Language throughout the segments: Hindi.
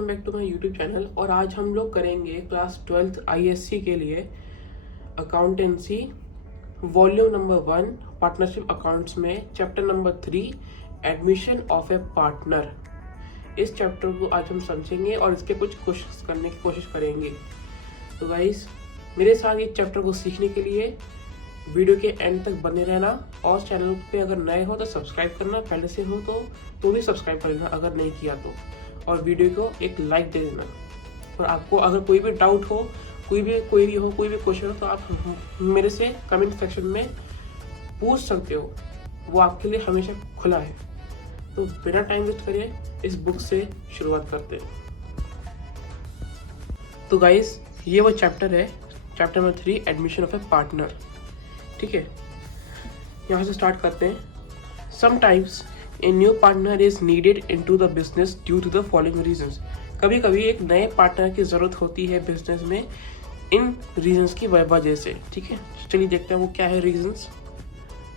Welcome back to my YouTube channel. और आज हम लोग करेंगे क्लास 12th ISC के लिए accountancy volume number 1 partnership accounts में chapter number 3 admission of a partner. इस चैप्टर को आज हम समझेंगे और इसके कुछ क्वेश्चंस करने की कोशिश करेंगे। तो गाइस, मेरे साथ ये चैप्टर को सीखने के लिए वीडियो के एंड तक बने रहना, और चैनल पे अगर नए हो तो सब्सक्राइब करना, पहले से हो तो भी सब्सक्राइब कर लेना अगर नहीं किया तो, और वीडियो को एक लाइक दे देना। और आपको अगर कोई भी डाउट हो, कोई भी क्वेश्चन हो तो आप मेरे से कमेंट सेक्शन में पूछ सकते हो, वो आपके लिए हमेशा खुला है। तो बिना टाइम वेस्ट करिए इस बुक से शुरुआत करते हैं। तो गाइस, ये वो चैप्टर है, chapter number 3 admission of a partner. ठीक है, यहाँ से स्टार्ट करते हैं। Sometimes a new partner is needed into the business due to the following reasons. कभी कभी एक नए पार्टनर की ज़रूरत होती है बिजनेस में इन रीजंस की वजह से। ठीक है, चलिए देखते हैं वो क्या है रीजंस।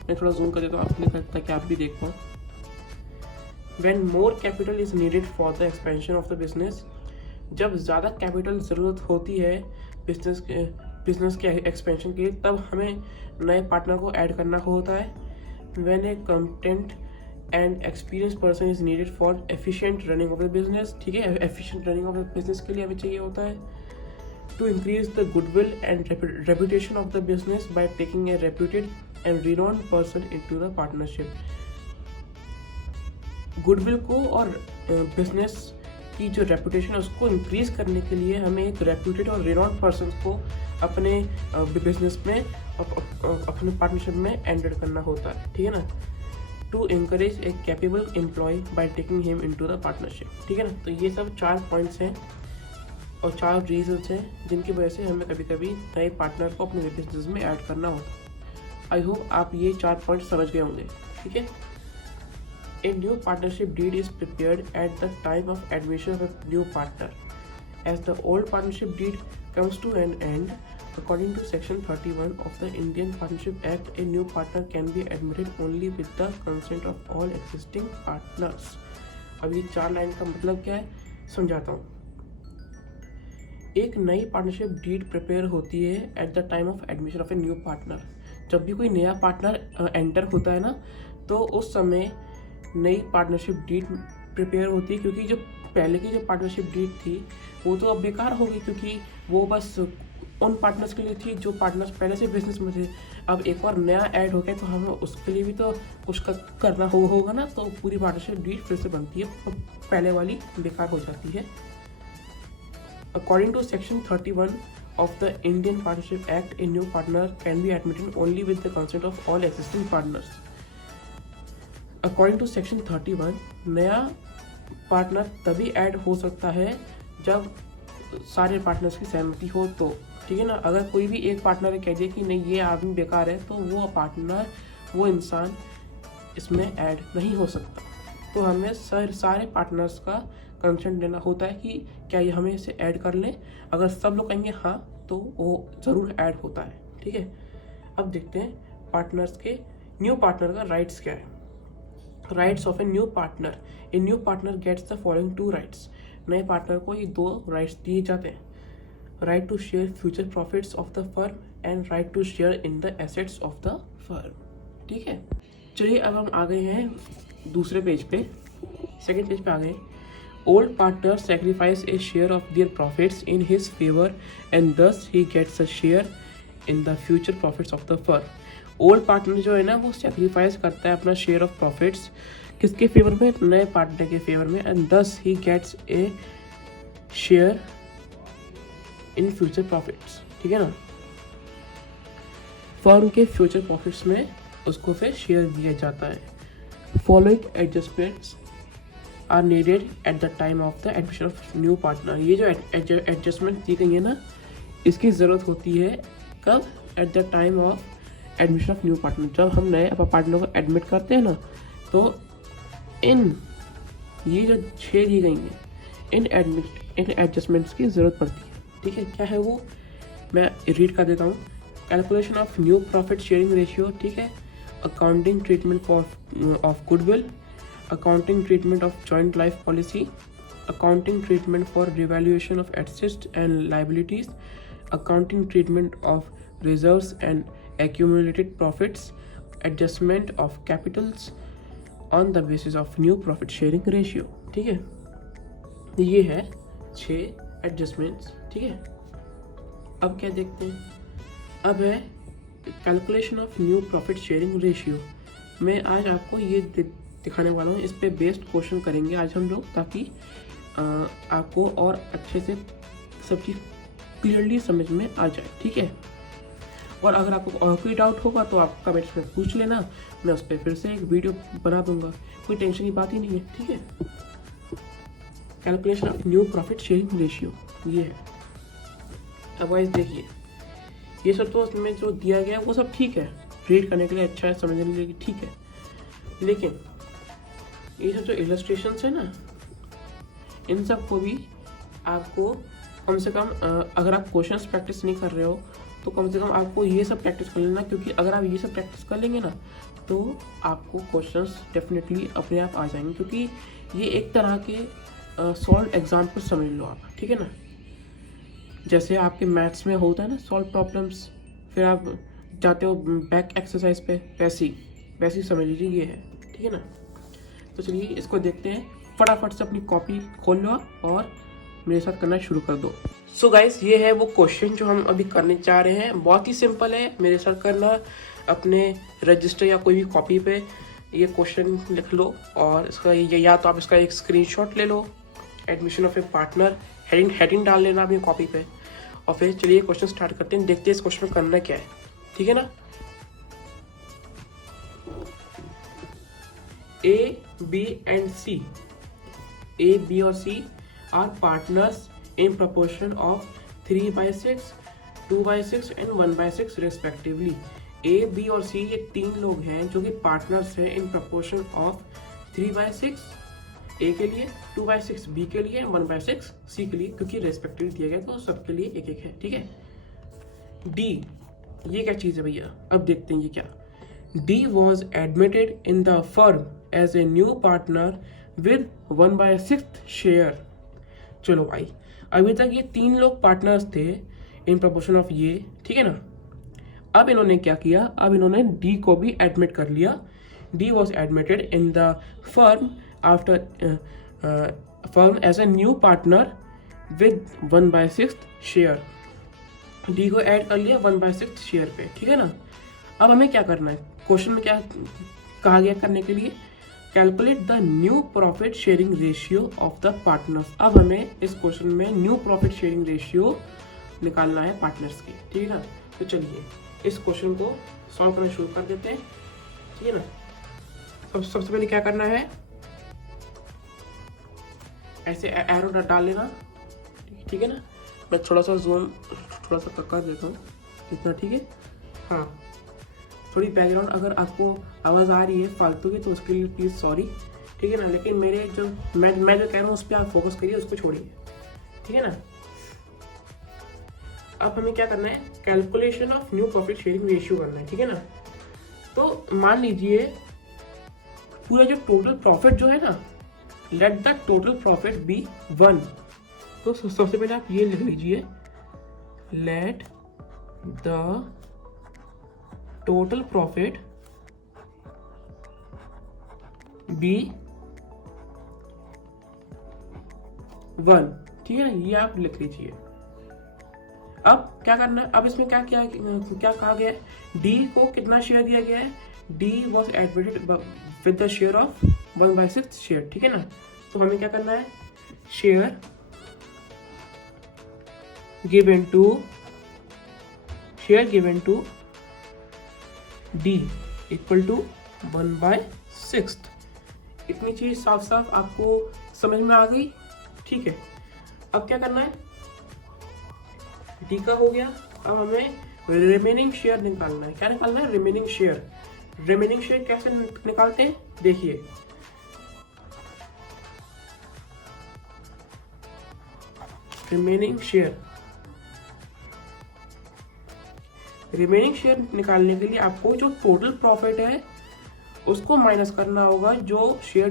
मैं थोड़ा जूम कर देता हूँ आपके लिए ताकि आप भी देख पाओ। When more capital is needed for the expansion of the business, जब ज़्यादा कैपिटल ज़रूरत होती है बिजनेस के एक्सपेंशन के लिए, तब हमें नए पार्टनर को ऐड करना होता है। When a competent and experience person is needed for efficient running of the business. ठीक है, efficient running of the business के लिए हमें चाहिए होता है। To increase the goodwill and reputation of the business by taking a reputed and renowned person into the partnership. Goodwill को और बिजनेस की जो रेपुटेशन है उसको इंक्रीज करने के लिए हमें एक रेप्यूटेड और रिनोन्ड पर्सन को अपने बिजनेस में अपने पार्टनरशिप में एंटर करना होता है। ठीक है ना। To encourage a capable employee by taking him into the partnership. ठीक है ना। तो ये सब 4 पॉइंट्स हैं और 4 रीजंस हैं जिनकी वजह से हमें कभी कभी नए पार्टनर को अपने बिजनेस में ऐड करना होता है। आई होप आप ये 4 पॉइंट समझ गए होंगे। ठीक है। A new partnership deed is prepared at the time of admission of a new partner. As the old partnership deed comes to an end, according to Section 31 of the Indian Partnership Act, a new partner can be admitted only with the consent of all existing partners. अब ये 4 लाइन का मतलब क्या है समझाता हूँ। एक नई पार्टनरशिप डीड प्रिपेयर होती है eight the time of admission of a new partner. जब भी कोई नया पार्टनर एंटर होता है ना, तो उस समय नई पार्टनरशिप डीड प्रिपेयर होती है, क्योंकि जो पहले की जो पार्टनरशिप डीड थी वो तो अब बेकार हो गई, क्योंकि वो बस उन पार्टनर्स के लिए थी जो पार्टनर्स पहले से बिजनेस में थे। अब एक और नया ऐड हो गया तो हमें उसके लिए भी तो कुछ करना होगा ना, तो पूरी पार्टनरशिप डीड फिर से बनती है, तो पहले वाली बेकार हो जाती है। According to section 31 of the Indian Partnership Act, a new partner can be admitted only with the consent of all existing partners. According to section 31, नया पार्टनर तभी ऐड हो सकता है जब सारे पार्टनर्स की सहमति हो तो। ठीक है ना। अगर कोई भी एक पार्टनर कह दिया कि नहीं ये आदमी बेकार है, तो वो पार्टनर, वो इंसान इसमें ऐड नहीं हो सकता। तो हमें सारे पार्टनर्स का कंसेंट लेना होता है कि क्या ये हमें इसे ऐड कर लें। अगर सब लोग कहेंगे हाँ, तो वो ज़रूर ऐड होता है। ठीक है। अब देखते हैं पार्टनर्स के, न्यू पार्टनर का राइट्स क्या है। Rights of a new partner. A new partner gets the following 2 rights. नए पार्टनर को ये 2 राइट्स दिए जाते हैं। Right to share future profits of the firm and right to share in the assets of the firm. ठीक है। चलिए अब हम आ गए हैं दूसरे पेज पे, सेकेंड पेज पे आ गए। Old partner sacrifice a share of their profits in his favour and thus he gets a share in the future profits of the firm. Old partner जो है ना, वो सेक्रीफाइस करता है अपना शेयर ऑफ प्रॉफिट्स किसके फेवर में, नए पार्टनर के फेवर में, and thus he gets a share in future profits. ठीक है ना। फर्म के फ्यूचर प्रॉफिट्स में उसको फिर शेयर दिया जाता है। Following adjustments are needed at the time of the admission of new partner. ये जो एडजस्टमेंट दी गई है ना, इसकी ज़रूरत होती है कब, eight the time of admission of new partner. जब हम नए पार्टनर को एडमिट करते हैं ना, तो ये जो 6 दी गई हैं, इन एडजस्टमेंट्स की ज़रूरत पड़ती है। ठीक है। क्या है वो, मैं रीड कर देता हूँ। Calculation of new profit sharing ratio. ठीक है। Accounting treatment of goodwill, accounting treatment of joint life policy, accounting treatment for revaluation of assets and liabilities, accounting treatment of reserves and accumulated profits, adjustment of capitals on the basis of new profit sharing ratio. ठीक है, ये है 6 एडजस्टमेंट्स. ठीक है, अब क्या देखते हैं. अब है calculation of new profit sharing ratio. मैं आज आपको ये दिखाने वाला हूँ, इस पे बेस्ड क्वेश्चन करेंगे आज हम लोग, ताकि आपको और अच्छे से सब चीज़ क्लियरली समझ में आ जाए. ठीक है, और अगर आपको और कोई डाउट होगा तो आप कमेंट्स में पूछ लेना, मैं उस पर फिर से एक वीडियो बना दूंगा. कोई टेंशन की बात ही नहीं है. ठीक है, calculation of new profit sharing ratio ये है. अब वाइज देखिए, ये सब तो उसमें जो दिया गया है वो सब ठीक है, रीड करने के लिए अच्छा है, समझने के लिए ठीक है. लेकिन ये सब जो इलस्ट्रेशंस है ना, इन सब को भी आपको कम से कम, अगर आप क्वेश्चंस प्रैक्टिस नहीं कर रहे हो तो कम से कम आपको ये सब प्रैक्टिस कर लेना, क्योंकि अगर आप ये सब प्रैक्टिस कर लेंगे ना तो आपको क्वेश्चंस डेफिनेटली अपने आप आ जाएंगे, क्योंकि ये एक तरह के सॉल्व एग्जाम्पल समझ लो आप. ठीक है ना, जैसे आपके मैथ्स में होता है ना सॉल्व प्रॉब्लम्स, फिर आप जाते हो बैक एक्सरसाइज पे, वैसी समझ लीजिए ये है. ठीक है ना, तो चलिए इसको देखते हैं. फटाफट से अपनी कॉपी खोल लो और मेरे साथ करना शुरू कर दो. सो गाइस, ये है वो क्वेश्चन जो हम अभी करने चाह रहे हैं. बहुत ही सिंपल है, मेरे साथ करना. अपने रजिस्टर या कोई भी कॉपी पे ये क्वेश्चन लिख लो और इसका या तो आप इसका एक स्क्रीनशॉट ले लो. Admission of a partner heading डाल लेना अपनी कॉपी पे, और फिर चलिए क्वेश्चन स्टार्ट करते हैं. देखते हैं इस क्वेश्चन में करना क्या है. ठीक है ना. A, B and C, A, B और C are partners in proportion of 3/6, 2/6 and 1/6 respectively. A, B और C ये 3 लोग हैं जो कि पार्टनर्स हैं इन proportion of 3/6 A के लिए, 2/6 B के लिए, 1/6 C के लिए, क्योंकि रेस्पेक्टिवली दिया गया तो सबके लिए एक एक है. ठीक है. D, ये क्या चीज़ है भैया, अब देखते हैं ये क्या. D was admitted in the firm as a new partner with 1/6 share. चलो भाई, अभी तक ये 3 लोग पार्टनर्स थे इन प्रपोर्शन ऑफ ये. ठीक है ना. अब इन्होंने क्या किया, अब इन्होंने डी को भी एडमिट कर लिया. D was admitted in the firm after firm as a new partner with 1/6 share. D को ऐड कर लिया 1/6 शेयर पे. ठीक है ना. अब हमें क्या करना है, क्वेश्चन में क्या कहा गया करने के लिए, calculate the new profit sharing ratio of the partners. अब हमें इस क्वेश्चन में न्यू प्रॉफिट शेयरिंग रेशियो निकालना है पार्टनर्स की. ठीक है ना. तो चलिए इस क्वेश्चन को सॉल्व करना शुरू कर देते हैं. ठीक है ना. सबसे पहले क्या करना है, ऐसे एरो डाल लेना. ठीक है ना. मैं थोड़ा सा जूम थोड़ा सा कर देता हूँ इतना. ठीक है. हाँ, थोड़ी बैकग्राउंड अगर आपको आवाज़ आ रही है फालतू की तो उसके लिए प्लीज़ सॉरी. ठीक है ना. लेकिन मेरे जो मैं जो कह रहा हूँ उस पर आप फोकस करिए, उसको छोड़िए. ठीक है ना. अब हमें क्या करना है, calculation of new profit sharing ratio करना है. ठीक है ना. तो मान लीजिए पूरा जो टोटल प्रॉफिट जो है ना, let the total profit be 1. तो सबसे पहले आप ये लिख लीजिए, let the total profit be 1. ठीक है ना. ये आप लिख लीजिए. अब क्या करना है, अब इसमें क्या कहा गया है, डी को कितना शेयर दिया गया है, D was admitted with the share of 1/6 share. ठीक है ना. तो हमें क्या करना है, share given to D equal to 1/6. इतनी चीज साफ साफ आपको समझ में आ गई. ठीक है. अब क्या करना है, डी का हो गया. अब हमें रिमेनिंग शेयर निकालना है. क्या निकालना है, रिमेनिंग शेयर. रिमेनिंग शेयर कैसे निकालते हैं, देखिए. रिमेनिंग शेयर निकालने के लिए आपको जो टोटल प्रॉफिट है उसको माइनस करना होगा जो शेयर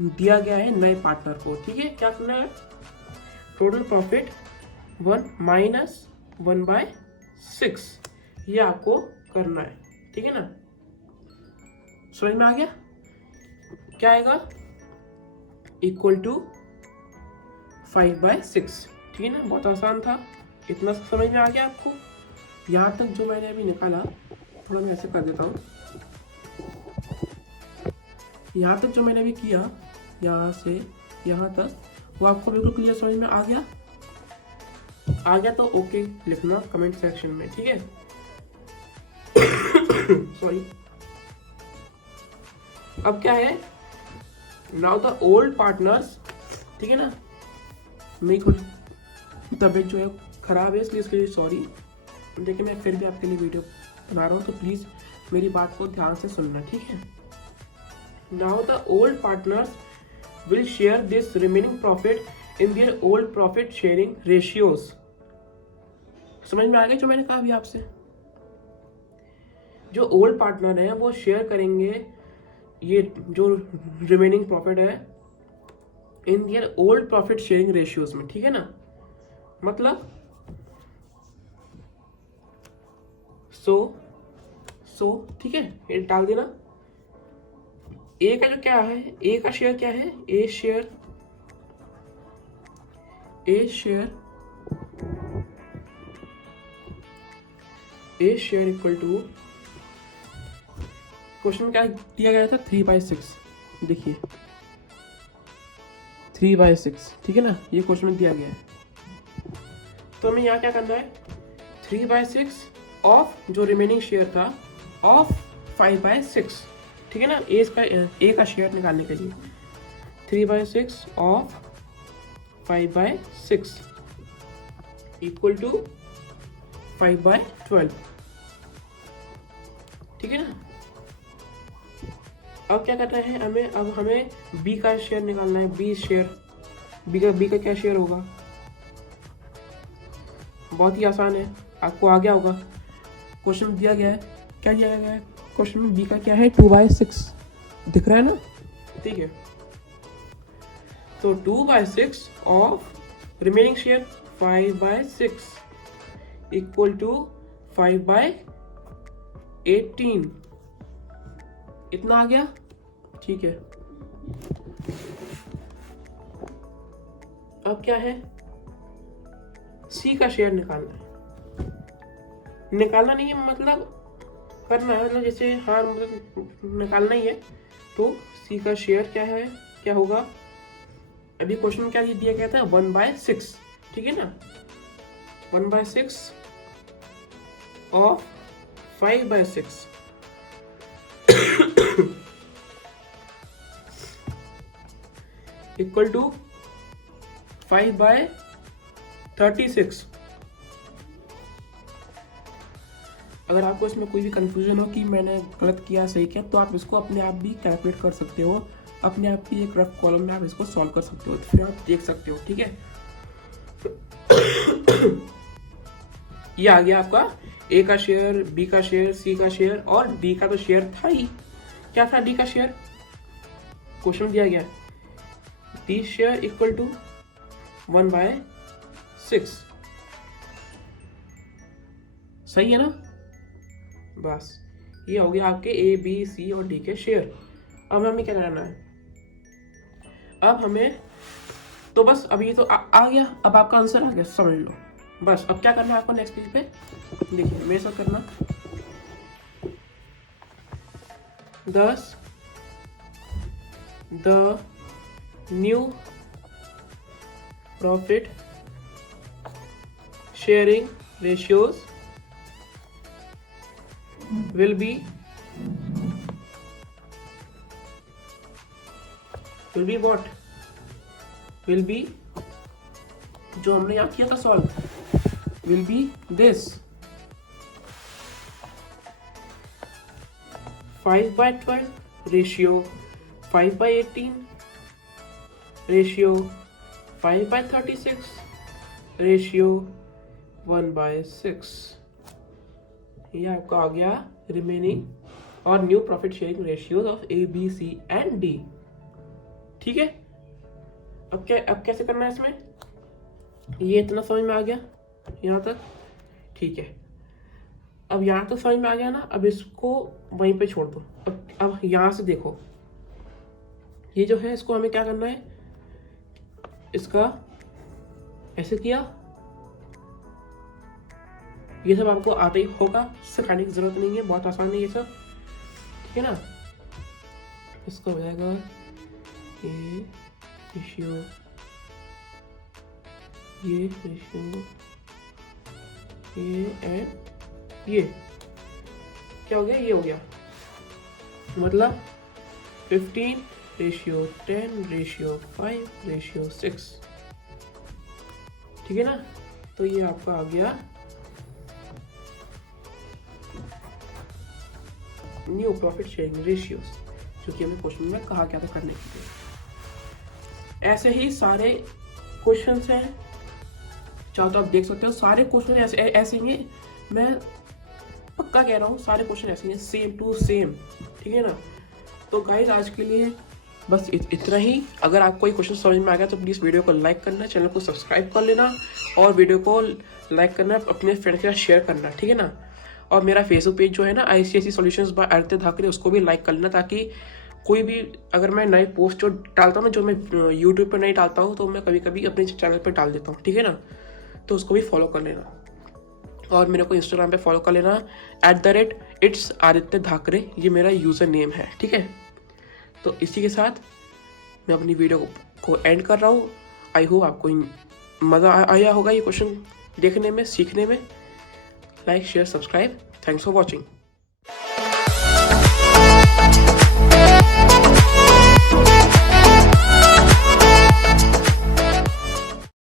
दिया गया है नए पार्टनर को। ठीक है, क्या करना है, टोटल प्रॉफिट 1 माइनस 1/6, ये आपको करना है। ठीक है ना, समझ में आ गया? क्या आएगा, इक्वल टू 5/6। ठीक है ना, बहुत आसान था, इतना समझ में आ गया आपको? यहाँ तक जो मैंने अभी निकाला, थोड़ा मैं ऐसे कर देता हूँ, यहाँ तक जो मैंने अभी किया, यहाँ से यहाँ तक, वो आपको बिल्कुल क्लियर समझ में आ गया? आ गया तो ओके लिखना कमेंट सेक्शन में। ठीक है, सॉरी। अब क्या है, नाउ द ओल्ड पार्टनर्स, ठीक है ना, मेरी थोड़ी तबीयत जो है खराब है, इसलिए इसके लिए सॉरी, लेकिन मैं फिर भी आपके लिए वीडियो बना रहा हूँ, तो प्लीज़ मेरी बात को ध्यान से सुनना। ठीक है, now the old partners will share this remaining profit in their old profit sharing ratios. समझ में आ गया जो मैंने कहा अभी आपसे? जो ओल्ड पार्टनर है वो शेयर करेंगे ये जो रिमेनिंग प्रॉफिट है इन दियर ओल्ड प्रॉफिट शेयरिंग रेशियोज में। ठीक है ना, मतलब सो ठीक है, ये डाल देना। ए का जो क्या है, ए का शेयर क्या है, ए शेयर इक्वल टू, क्वेश्चन में क्या दिया गया था, 3/6। देखिए 3/6, ठीक है ना, ये क्वेश्चन में दिया गया है। तो हमें यहाँ क्या करना है, 3/6 ऑफ जो रिमेनिंग शेयर था ऑफ 5/6। ठीक है ना, ए का शेयर निकालने के लिए 3/6 ऑफ 5/6 इक्वल टू 5/12। ठीक है ना, अब क्या करना है हमें, अब हमें बी का शेयर निकालना है। बी का क्या शेयर होगा, बहुत ही आसान है, आपको आ गया होगा, क्वेश्चन दिया गया है। क्या दिया गया है क्वेश्चन में, बी का क्या है, 2/6 दिख रहा है ना? ठीक है, तो 2/6 of remaining share 5/6 equal to 5/18, इतना आ गया। ठीक है, अब क्या है, सी का शेयर निकालना है। निकालना नहीं है, मतलब करना है, मतलब जैसे हाँ मतलब निकालना ही है। तो सी का शेयर क्या है, क्या होगा, अभी क्वेश्चन में क्या दिया गया था, 1/6। ठीक है ना, 1/6 ऑफ 5/6 इक्वल टू 5/36। अगर आपको इसमें कोई भी कंफ्यूजन हो कि मैंने गलत किया सही किया, तो आप इसको अपने आप भी कैलकुलेट कर सकते हो, अपने आप भी एक रफ कॉलम में आप इसको सॉल्व कर सकते हो, तो फिर आप देख सकते हो। ठीक है, ये आ गया आपका ए का शेयर, बी का शेयर, सी का शेयर, और डी का तो शेयर था ही। क्या था डी का शेयर, क्वेश्चन दिया गया, डी शेयर इक्वल टू 1/6। सही है ना? बस ये हो गया आपके ए बी सी और डी के शेयर। अब हमें क्या करना है, अब हमें तो बस अब ये तो आ गया, अब आपका आंसर आ गया, समझ लो। बस अब क्या करना है आपको नेक्स्ट पेज पे, देखिए मेरे साथ करना, 10 the new profit sharing ratios will be what, will be जो हमने यहाँ किया था solve, will be this 5/12 ratio 5/18 ratio 5/36 ratio 1/6। ये आपका आ गया रिमेनिंग और new profit sharing ratios of A, B, C and D। ठीक है, अब कैसे करना है इसमें, ये इतना समझ में आ गया यहाँ तक, ठीक है। अब यहाँ तक समझ में आ गया ना, अब इसको वहीं पे छोड़ दो। अब यहाँ से देखो, ये जो है इसको हमें क्या करना है, इसका ऐसे किया, ये सब आपको आता ही होगा, सिखाने की जरूरत नहीं है, बहुत आसान है ये सब, ठीक है ना। इसका हो जाएगा ये रेशियो, ये रेशियो, ये एंड ये क्या हो गया, ये हो गया, मतलब 15:10:5:6, ठीक है ना। तो ये आपका आ गया न्यू प्रॉफिट शेयरिंग रेशियोज, जो कि हमें क्वेश्चन में कहा गया था करने के लिए। ऐसे ही सारे क्वेश्चंस हैं, चाहो तो आप देख सकते हो, सारे क्वेश्चन ऐसे ही हैं, मैं पक्का कह रहा हूँ सारे क्वेश्चन ऐसे ही हैं, सेम टू सेम, ठीक है ना। तो गाइस आज के लिए बस इतना ही। अगर आपको कोई क्वेश्चन समझ में आ गया तो प्लीज़ वीडियो को लाइक करना, चैनल को सब्सक्राइब कर लेना और वीडियो को लाइक करना, अपने फ्रेंड्स के साथ शेयर करना, ठीक है ना। और मेरा फेसबुक पेज जो है ना ICSE solutions bye Aditya Dhakre, उसको भी लाइक कर लेना, ताकि कोई भी अगर मैं नई पोस्ट जो डालता हूँ ना, जो मैं यूट्यूब पर नहीं डालता हूँ, तो मैं कभी कभी अपने चैनल पर डाल देता हूँ, ठीक है ना। तो उसको भी फॉलो कर लेना और मेरे को इंस्टाग्राम पे फॉलो कर लेना @it's आदित्य धाकरे, ये मेरा यूज़र नेम है, ठीक है। तो इसी के साथ मैं अपनी वीडियो को एंड कर रहा हूँ। आई होप आपको मज़ा आया होगा ये क्वेश्चन देखने में, सीखने में। Like, share, subscribe. Thanks for watching.